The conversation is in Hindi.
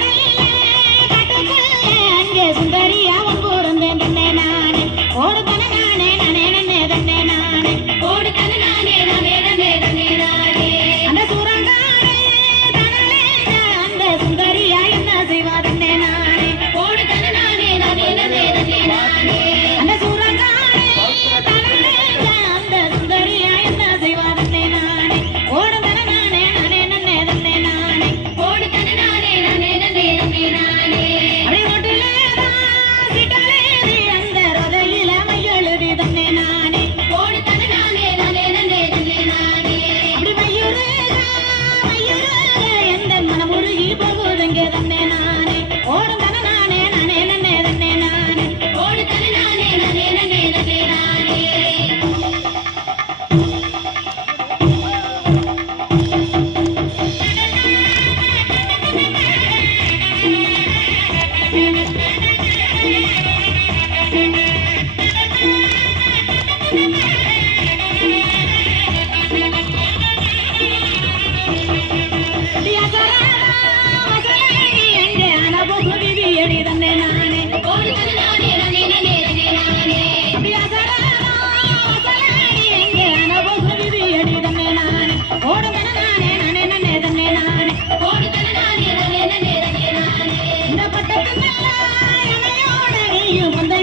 Amen. Thank you.